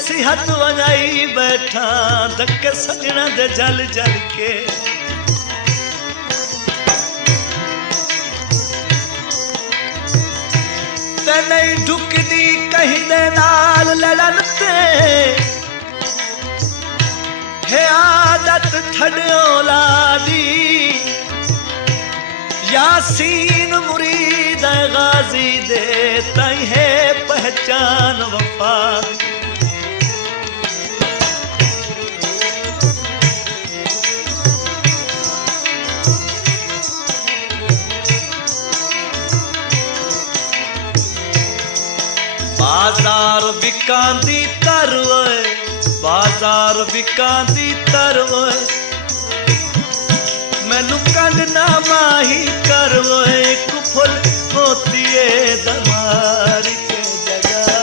नसीहत वजाई बैठा धक्के सजना दे जल जल के ते नहीं ढुकदी कहीं दे नाल लड़न ते है आदत छड़ियो लादी यासीन मुरीद गाजी दे तई है पहचान वफा बाजार बिकांदी तरवे बाजार बिकांदी तरवे मैनू कंड ना माही करवे कुफल होती है दमारी